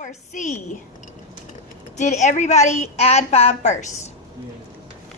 For C, did everybody add 5 first? Yeah.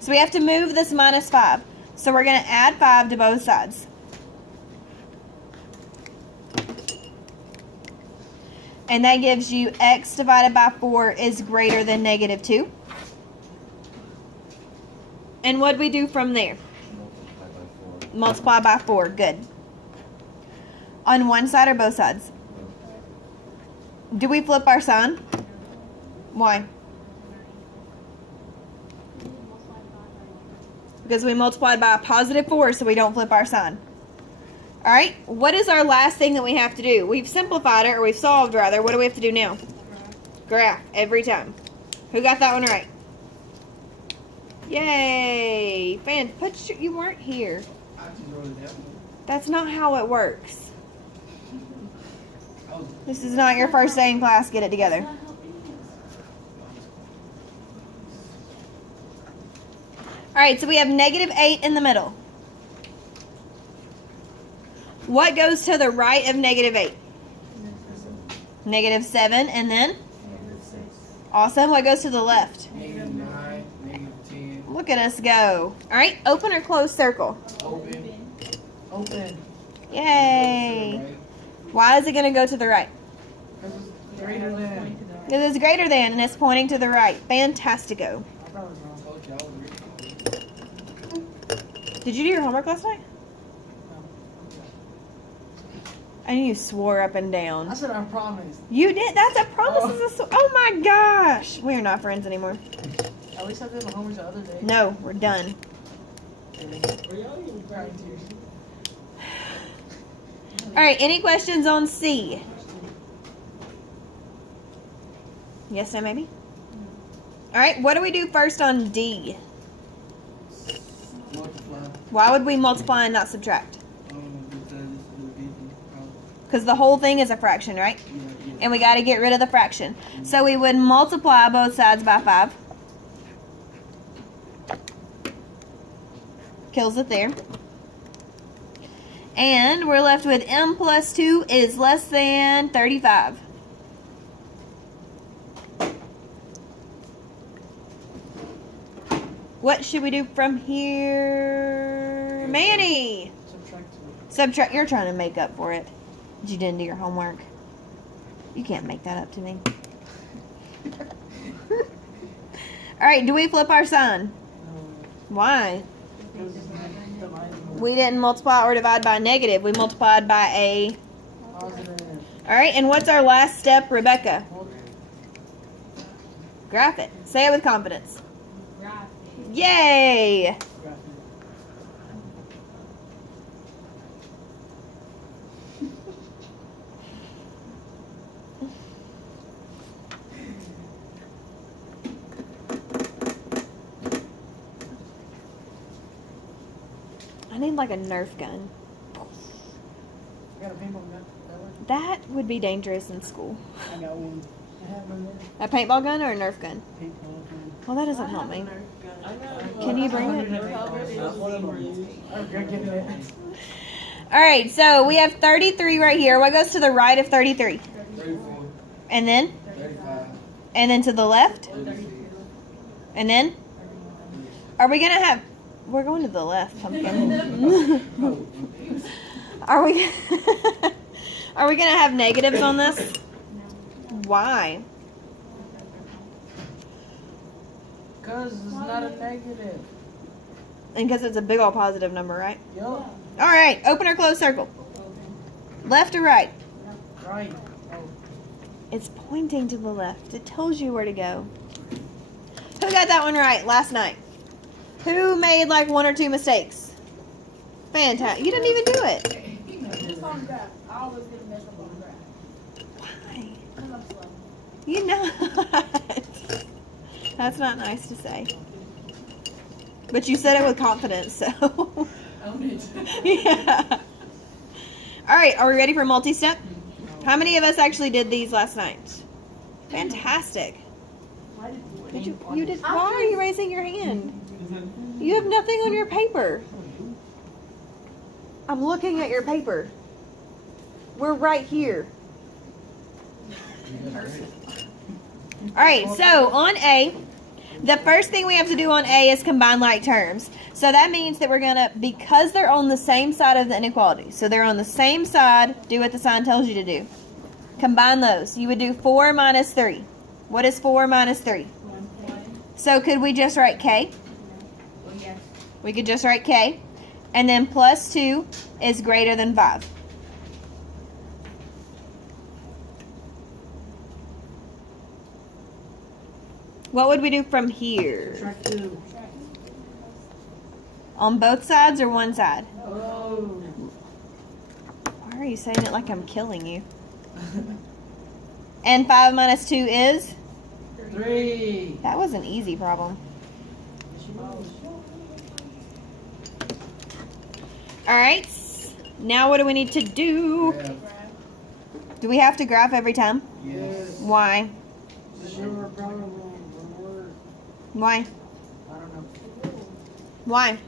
So we have to move this minus 5. So we're going to add 5 to both sides. And that gives you x divided by 4 is greater than negative 2. And what do we do from there? Multiply by 4. Good. On one side or both sides? Do we flip our sign? Why? Because we multiplied by a positive 4, so we don't flip our sign. Alright, what is our last thing that we have to do? We've simplified it, or we've solved rather. What do we have to do now? Graph, every time. Who got that one right? Yay! Fan, you weren't here. That's not how it works. This is not your first day in class. Get it together. Alright, so we have negative 8 in the middle. What goes to the right of negative 8? Negative 7, and then? Awesome. What goes to the left? Negative 9, negative 10. Look at us go. Alright, open or close circle? Open. Open. Yay. Why is it going to go to the right? Because it's greater than. Because it's greater than, and it's pointing to the right. Fantastico. Did you do your homework last night? I knew you swore up and down. I said I promised. You did? That's a promise. Oh my gosh. We are not friends anymore. At least I did my homework the other day. No, we're done. Alright, any questions on C? Yes, no, maybe? Alright, what do we do first on D? Multiply. Why would we multiply and not subtract? Because it's division. Because the whole thing is a fraction, right? Yeah. And we got to get rid of the fraction. So we would multiply both sides by 5. Kills it there. And we're left with m plus 2 is less than 35. What should we do from here? Manny! Subtract. You're trying to make up for it. You didn't do your homework. You can't make that up to me. Alright, do we flip our sign? Why? We didn't multiply or divide by a negative. We multiplied by a... Alright, and what's our last step, Rebecca? Graph it. Say it with confidence. Yay! I need like a Nerf gun. You got a paintball gun? That would be dangerous in school. I got one. I have one there. A paintball gun or a Nerf gun? Paintball gun. Well, that doesn't help me. Can you bring it? Alright, so we have 33 right here. What goes to the right of 33? 34. And then? 35. And then to the left? 36. And then? Are we going to have... We're going to the left, pumpkin. Are we... Are we going to have negatives on this? Why? Because it's not a negative. And because it's a big old positive number, right? Yup. Alright, open or close circle. Left or right? Right. Oh. It's pointing to the left. It tells you where to go. Who got that one right last night? Who made like 1 or 2 mistakes? Fantastic. You didn't even do it. Just on graph. I always get a mess up on graph. Why? Because I'm slow. You not. That's not nice to say. But you said it with confidence, so. Yeah. Alright, are we ready for multi-step? How many of us actually did these last night? Fantastic. You did. Why are you raising your hand? You have nothing on your paper. I'm looking at your paper. We're right here. All right, so on A, the first thing we have to do on A is combine like terms. So that means that we're going to, because they're on the same side of the inequality, so they're on the same side, do what the sign tells you to do. Combine those. You would do 4 minus 3. What is 4 minus 3? 1. So could we just write K? Well, yes. We could just write K. And then plus 2 is greater than 5. What would we do from here? Subtract 2. On both sides or one side? Oh. Why are you saying it like I'm killing you? And 5 minus 2 is? 3. That was an easy problem. Alright, now what do we need to do? Do we have to graph every time? Yes. Why? Sure, probably won't work. Why? I don't know. Why?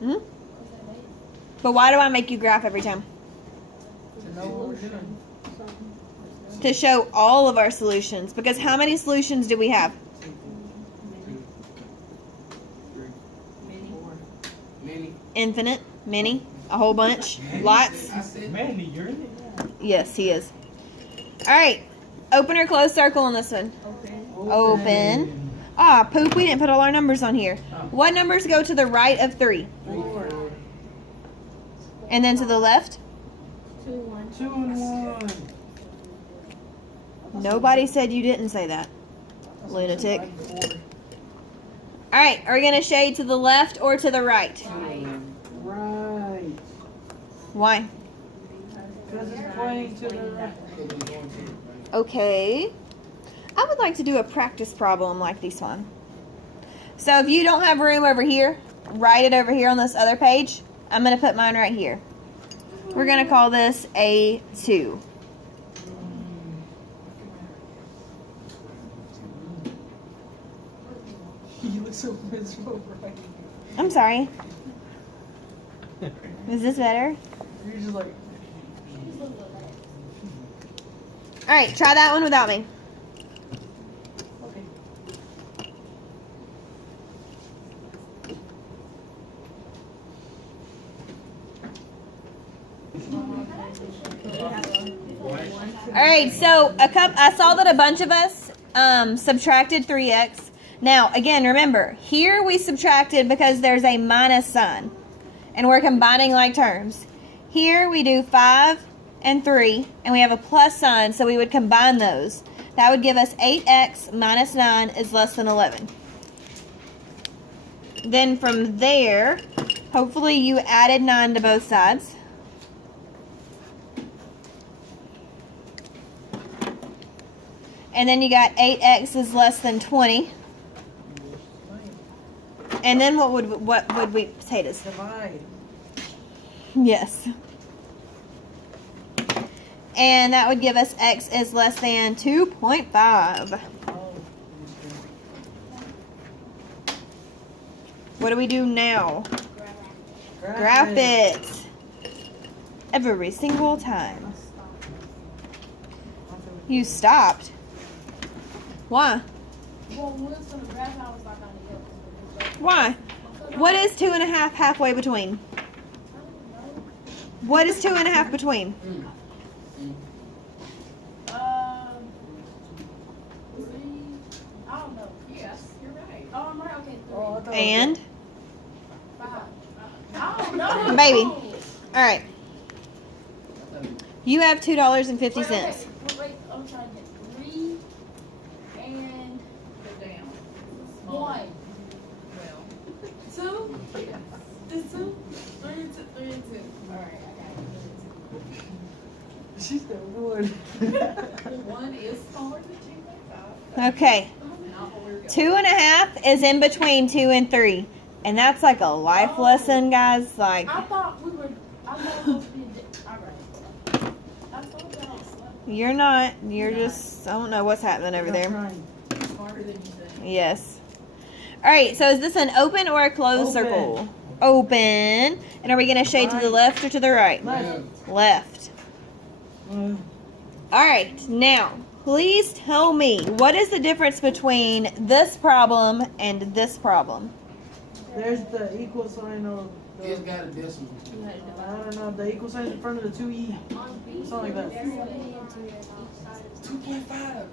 Hmm? But why do I make you graph every time? To know what we're doing. To show all of our solutions. Because how many solutions do we have? Many. Infinite, many, a whole bunch, lots. Manny, you're in it. Yes, he is. Alright, open or close circle on this one? Open. Ah, poop, we didn't put all our numbers on here. What numbers go to the right of 3? 4. And then to the left? 2, 1. 2 and 1. Nobody said you didn't say that. Lunatic. 4. Alright, are we going to shade to the left or to the right? Right. Why? Because it's pointing to the right. Okay. I would like to do a practice problem like this one. So if you don't have room over here, write it over here on this other page. I'm going to put mine right here. We're going to call this A2. You look so miserable right I'm sorry. Is this better? You're just like, Alright, try that one without me. okay. Alright, so I saw that a bunch of us subtracted 3x. Now, again, remember, here we subtracted because there's a minus sign. And we're combining like terms. Here we do 5 and 3, and we have a plus sign, so we would combine those. That would give us 8x minus 9 is less than 11. Then from there, hopefully you added 9 to both sides. And then you got 8x is less than 20. And then what would we potatoes? Divide. Yes. And that would give us x is less than 2.5. Oh. What do we do now? Graph it. Every single time. You stopped. Why? Well, when we was gonna graph, I was like on the hill. Why? What is 2.5 halfway between? What is 2.5 between? 3. I don't know. Yes, you're right. Oh, I'm right. Okay, 3. Oh, I thought And? 5. I don't know. Baby. Alright. You have $2.50. Wait, I'm trying to get 3 and go down. 1. Well, 2. Is 2? 3 and 2. 3 and 2. All right, I got it. She's the one. 1 is smaller than 2.5. Okay. Not what we're going. 2.5 is in between 2 and 3. And that's like a life lesson, guys. Like, I thought we were. I thought it was supposed to be. All right. I thought that was you're not. You're just, I don't know what's happening over there. smarter than you think. Yes. Alright, so is this an open or a closed Open. circle? Open. And are we going to shade to the Right. left or to the right? Left. Left. All right, now please tell me what is the difference between this problem and this problem? There's the equal sign of the, It's got a decimal. I don't know, the equal sign in front of the 2E. Something like that. 2.5.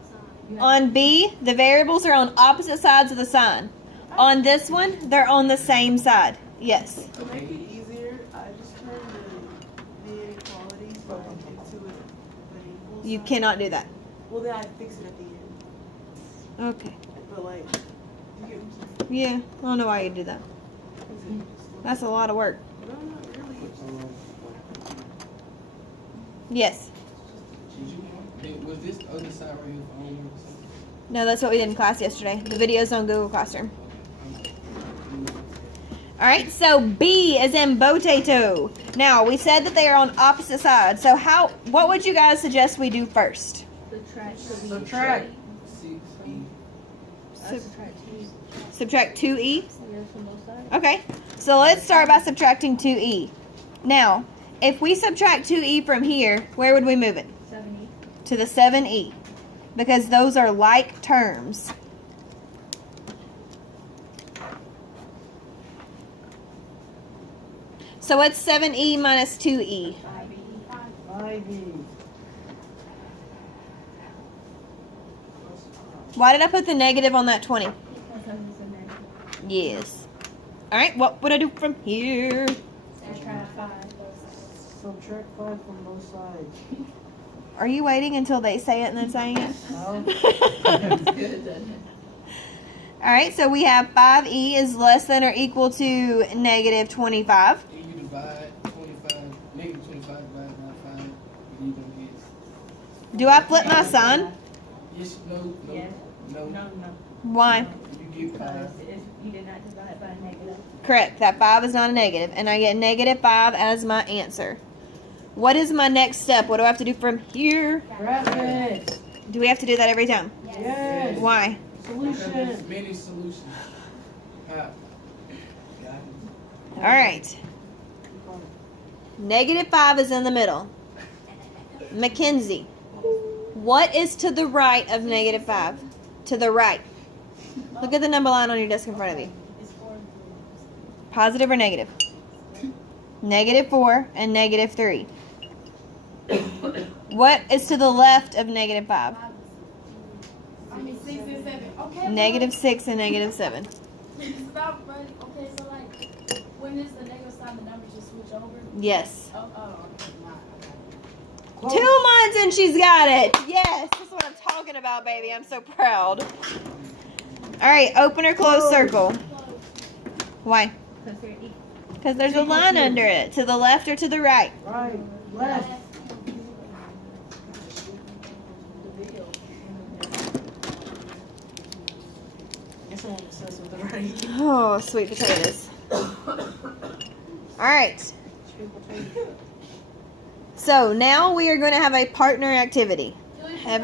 On B, the variables are on opposite sides of the sign. On this one, they're on the same side. Yes. To make it easier, I just turned the inequality so I can get to it an equal You sign. cannot do that. Well, then I fix it at the end. Okay. But like, you get what I'm saying? Yeah, I don't know why you do that. Is it just That's a lot of work. no, not really. Yes. Was this other side right here for homework or something? No, that's what we did in class yesterday. The video's on Google Classroom. All right, so B is in potato. Now, we said that they are on opposite sides. So what would you guys suggest we do first? Subtract. 6E. Subtract 2E? Okay, so let's start by subtracting 2E. Now, if we subtract 2E from here, where would we move it? 7E. To the 7E. Because those are like terms. So what's 7E minus 2E? 5E. Why did I put the negative on that 20? Yes. Alright, what would I do from here? Subtract 5 from both sides. Are you waiting until they say it and then saying it? No. Alright, so we have 5E is less than or equal to negative 25. If you divide 25, negative 25 divided by 5, you're going to get. Do I flip my sign? Yes, no. Why? You get 5. You did not divide by a negative. Correct, that 5 is not a negative, and I get negative 5 as my answer. What is my next step? What do I have to do from here? Brackets. Do we have to do that every time? Yes. Why? There's Solution. many solutions. How? Alright. Negative 5 is in the middle. Mackenzie, what is to the right of negative 5? To the right. Look at the number line on your desk in front of you. Positive or negative? Negative 4 and negative 3. What is to the left of negative 5? I mean 6 and 7. Okay. Negative 6 and negative 7. Stop running. Okay, so like, when is the negative sign, the numbers just switch over? Yes. Okay, Close. 2 months and she's got it. Yes, that's what I'm talking about, baby. I'm so proud. Alright, open or close circle. Why? Because there's a line under it. To the left or to the right? Right. Left. Guess I won't obsess with the right. Oh, sweet potatoes. Alright. So now we are going to have a partner activity. Have